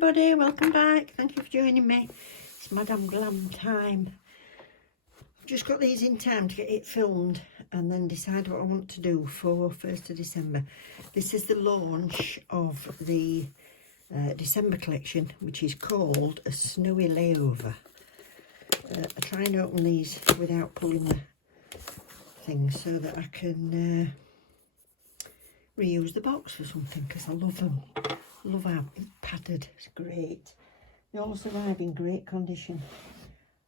everybody, welcome back. Thank you for joining me. It's Madame Glam time. Just got these in time to get it filmed and then decide what I want to do for 1st of December. This is the launch of the December collection, which is called a Snowy Layover. I try and open these without pulling the things so that I can reuse the box for something, because I love them. Love how padded, it's great. They all survive in great condition.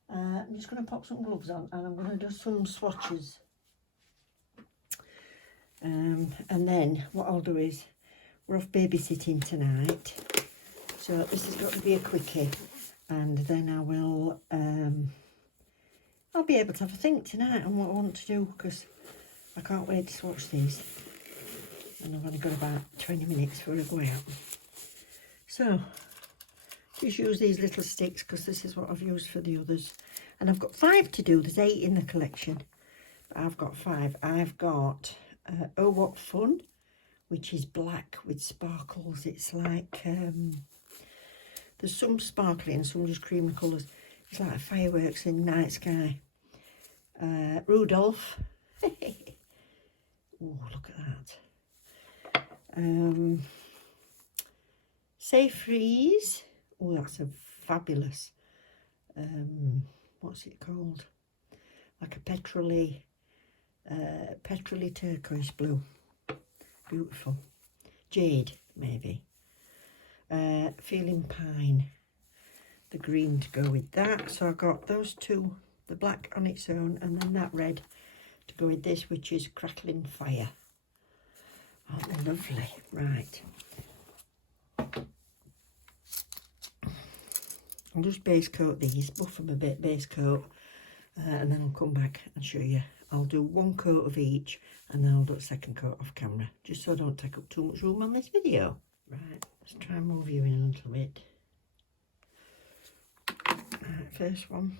I'm just going to pop some gloves on and I'm going to do some swatches. And then what I'll do is, we're off babysitting tonight, so this has got to be a quickie, and then I will I'll be able to have a think tonight on what I want to do, because I can't wait to swatch these, and I've only got about 20 minutes before I go out. So just use these little sticks because this is what I've used for the others, and I've got 5 to do. There's 8 in the collection, but I've got 5. I've got Oh What Fun, which is black with sparkles. It's like there's some sparkly and some just creamy colours. It's like fireworks in the night sky. Rudolph. Oh, look at that. Say Freeze. Oh, that's a fabulous, what's it called? Like a petrol-y turquoise blue. Beautiful. Jade, maybe. Feeling Pine. The green to go with that. So I got those 2, the black on its own, and then that red to go with this, which is Crackling Fire. Oh, they're lovely. Right. I'll just base coat these, buff them a bit, base coat, and then I'll come back and show you. I'll do 1 coat of each, and then I'll do a 2nd coat off camera, just so I don't take up too much room on this video. Right, let's try and move you in a little bit. Right, first one.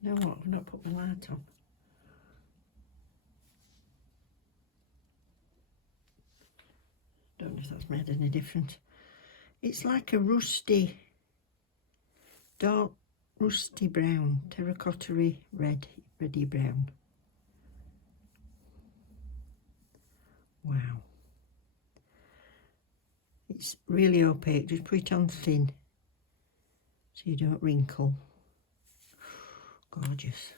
Do you know what? I've not put my light on. Don't know if that's made any difference. It's like a rusty, dark rusty brown, terracotta-y reddy brown. Wow. It's really opaque. Just put it on thin so you don't wrinkle. Gorgeous.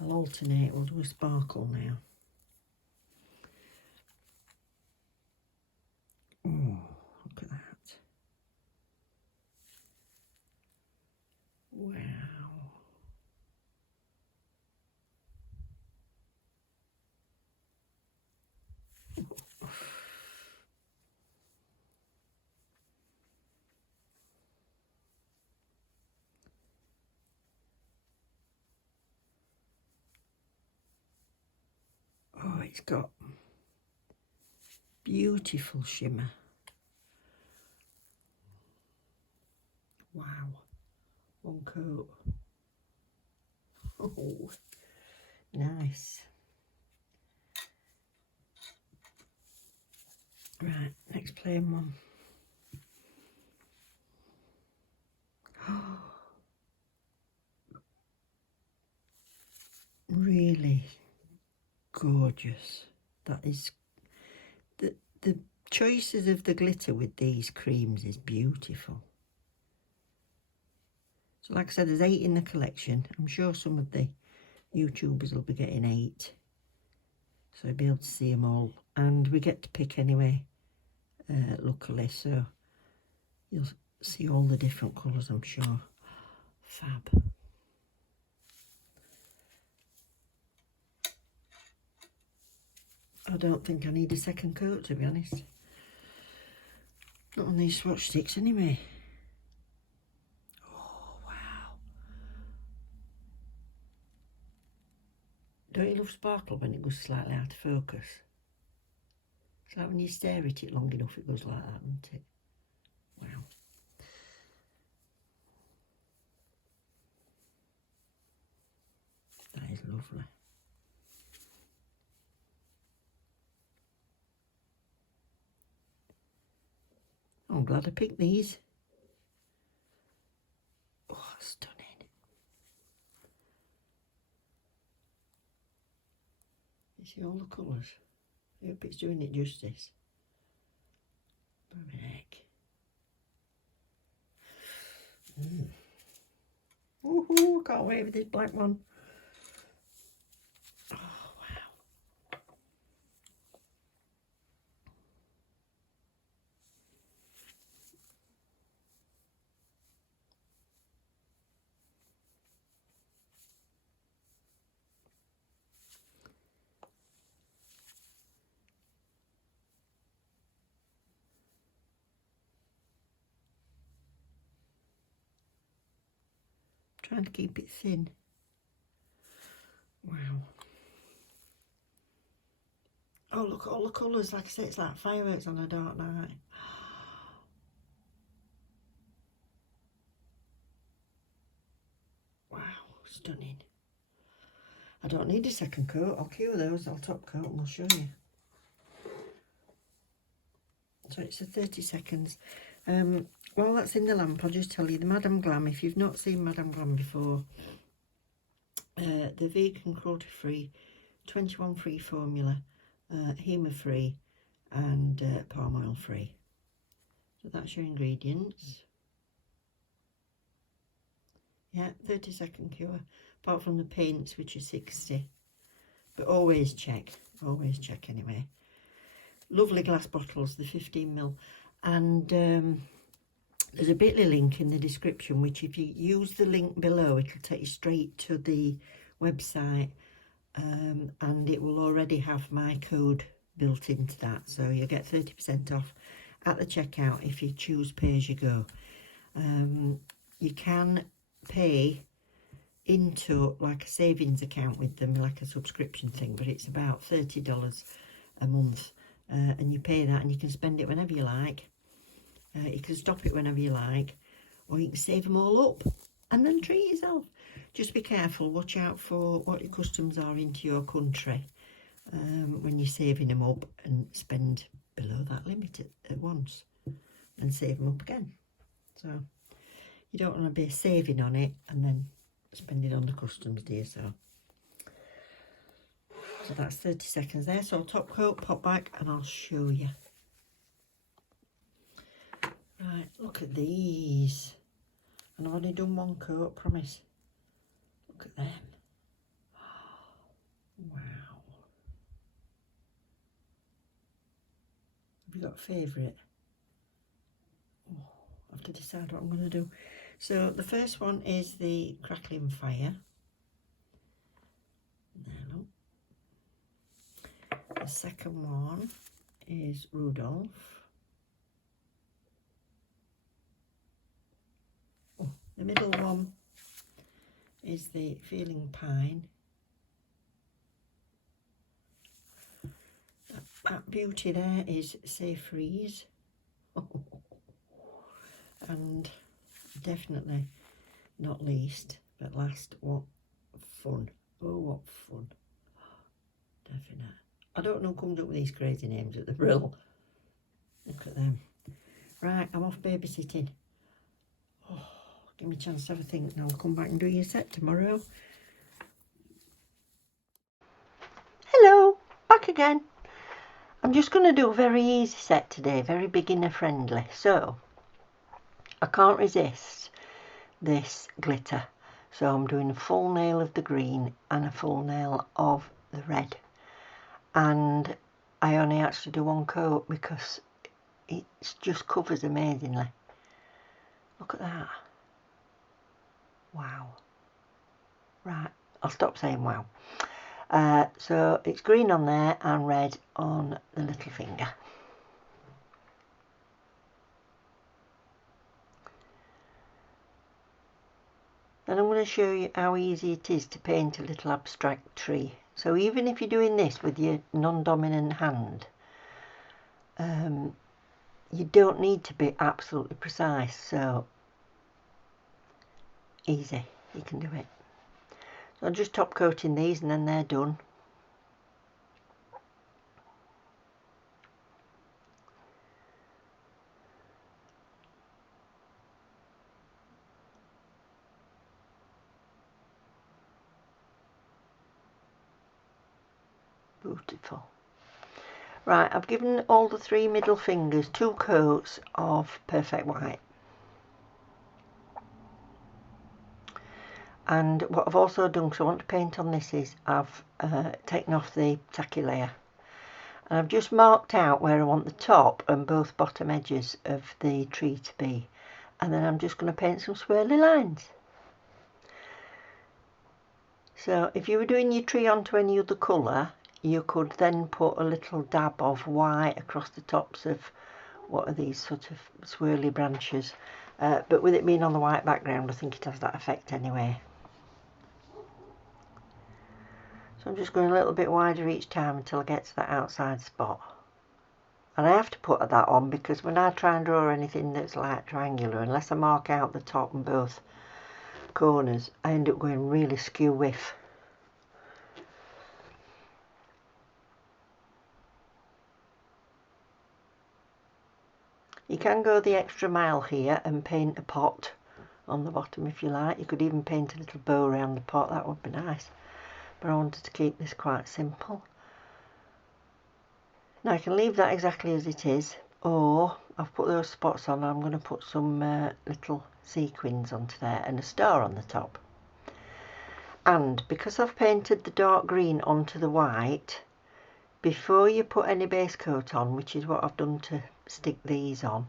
I'll alternate. We'll do a sparkle now. Oh, look at that. Wow. Oh, it's got beautiful shimmer. Wow. 1 coat. Oh, nice. Right, next plain one. Really gorgeous. That is, the choices of the glitter with these creams is beautiful. So like I said, there's 8 in the collection. I'm sure some of the YouTubers will be getting 8, so I'll be able to see them all, and we get to pick anyway, luckily, so you'll see all the different colours, I'm sure. Fab. I don't think I need a 2nd coat, to be honest. Not on these swatch sticks anyway. Oh, wow. Don't you love sparkle when it goes slightly out of focus? It's like when you stare at it long enough, it goes like that, doesn't it? Wow. That is lovely. I'm glad I picked these. Oh, stunning. You see all the colours? I hope it's doing it justice. Blooming heck. Woohoo, can't wait with this black one. Oh, wow. Trying to keep it thin. Wow. Oh, look at all the colours. Like I say, it's like fireworks on a dark night. Wow, stunning. I don't need a second coat. I'll cure those. I'll top coat and I'll show you. So it's a 30 seconds. While that's in the lamp, I'll just tell you the Madame Glam. If you've not seen Madame Glam before, the vegan, cruelty-free, 21 free formula, HEMA-free and palm oil-free. So that's your ingredients. Yeah, 30-second cure, apart from the paints, which are 60. But always check anyway. Lovely glass bottles, the 15ml. And there's a bit.ly link in the description, which if you use the link below, it'll take you straight to the website. And it will already have my code built into that. So you'll get 30% off at the checkout if you choose pay as you go. You can pay into like a savings account with them, like a subscription thing, but it's about $30 a month, and you pay that and you can spend it whenever you like. You can stop it whenever you like, or you can save them all up and then treat yourself. Just be careful, watch out for what your customs are into your country when you're saving them up, and spend below that limit at once and save them up again. So you don't want to be saving on it and then spending on the customs, dear. So that's 30 seconds there. So top coat, pop back, and I'll show you. Right, look at these. And I've only done one coat, promise. Look at them. Wow. Have you got a favourite? Oh, I have to decide what I'm going to do. So the first one is the Crackling Fire. There, look. The second one is Rudolph. Oh, the middle one is the Feeling Pine. That beauty there is Say Freeze. And definitely not least, but last, what fun. Oh, what fun. Definite. I don't know who comes up with these crazy names at the Brill. Look at them. Right, I'm off babysitting. Oh, give me a chance to have a think, and I'll come back and do your set tomorrow. Hello, back again. I'm just going to do a very easy set today, very beginner friendly. So, I can't resist this glitter. So I'm doing a full nail of the green and a full nail of the red. And I only actually do one coat because it just covers amazingly. Look at that. Wow. Right, I'll stop saying wow. So it's green on there and red on the little finger. Then I'm going to show you how easy it is to paint a little abstract tree. So even if you're doing this with your non-dominant hand, you don't need to be absolutely precise, so easy, you can do it. So I'm just top coating these and then they're done. Beautiful. Right, I've given all the 3 middle fingers 2 coats of Perfect White. And what I've also done, because I want to paint on this, is I've taken off the tacky layer. And I've just marked out where I want the top and both bottom edges of the tree to be. And then I'm just going to paint some swirly lines. So if you were doing your tree onto any other colour, you could then put a little dab of white across the tops of, what are these sort of swirly branches. But with it being on the white background, I think it has that effect anyway. So I'm just going a little bit wider each time until I get to that outside spot. And I have to put that on because when I try and draw anything that's like triangular, unless I mark out the top and both corners, I end up going really skew with. You can go the extra mile here and paint a pot on the bottom if you like. You could even paint a little bow around the pot, that would be nice. But I wanted to keep this quite simple. Now I can leave that exactly as it is, or I've put those spots on and I'm going to put some little sequins onto there and a star on the top. And because I've painted the dark green onto the white, before you put any base coat on, which is what I've done to stick these on,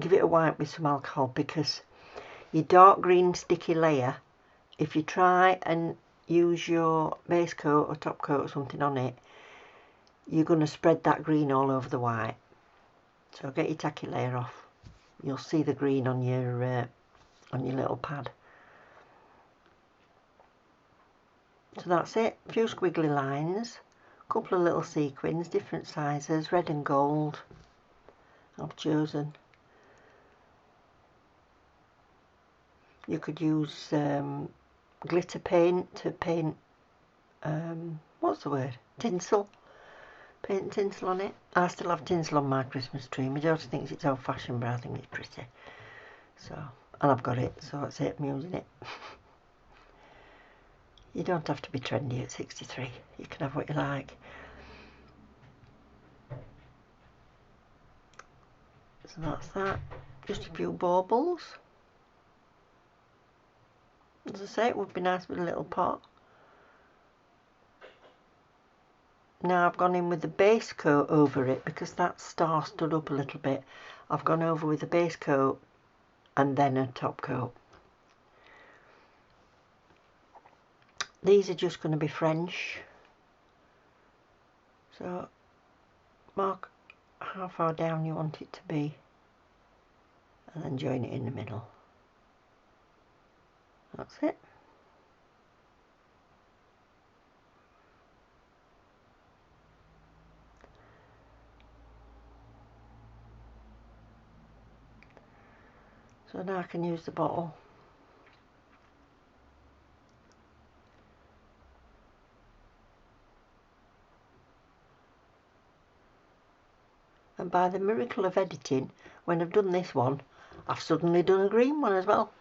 give it a wipe with some alcohol, because your dark green sticky layer, if you try and use your base coat or top coat or something on it, you're going to spread that green all over the white. So get your tacky layer off. You'll see the green on your little pad. So that's it. A few squiggly lines, a couple of little sequins, different sizes, red and gold. I've chosen. You could use glitter paint to paint. What's the word? Tinsel. Paint tinsel on it. I still have tinsel on my Christmas tree. My daughter thinks it's old fashioned, but I think it's pretty. So, and I've got it, so that's it, I'm using it. You don't have to be trendy at 63. You can have what you like. So that's that. Just a few baubles. As I say, it would be nice with a little pot. Now I've gone in with the base coat over it because that star stood up a little bit. I've gone over with the base coat and then a top coat. These are just going to be French. So mark how far down you want it to be and then join it in the middle. That's it. So now I can use the bottle. And by the miracle of editing, when I've done this one, I've suddenly done a green one as well.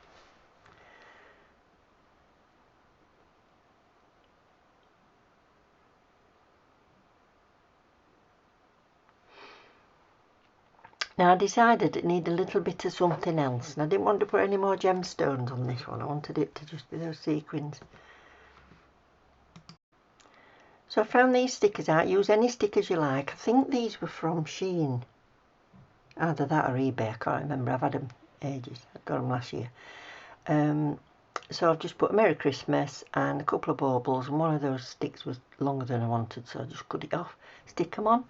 Now I decided it needed a little bit of something else, and I didn't want to put any more gemstones on this one. I wanted it to just be those sequins. So I found these stickers out. Use any stickers you like. I think these were from Shein. Either that or eBay, I can't remember. I've had them ages. I got them last year. So I've just put Merry Christmas and a couple of baubles, and one of those sticks was longer than I wanted, so I just cut it off, stick them on,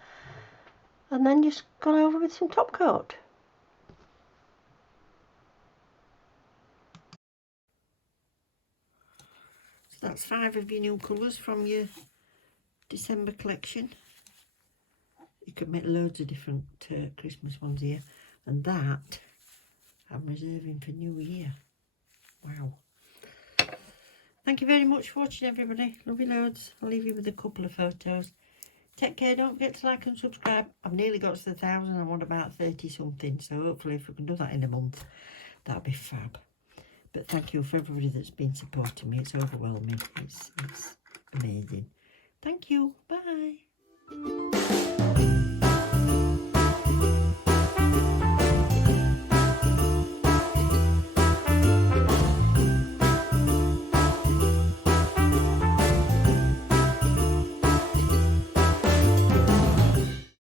and then just gone over with some top coat. So that's 5 of your new colours from your December collection. You can make loads of different Christmas ones here. And that I'm reserving for New Year. Wow. Thank you very much for watching, everybody. Love you loads. I'll leave you with a couple of photos. Take care. Don't forget to like and subscribe. I've nearly got to the 1,000. I want about 30 something. So hopefully if we can do that in a month, that'll be fab. But thank you for everybody that's been supporting me. It's overwhelming. It's amazing. Thank you.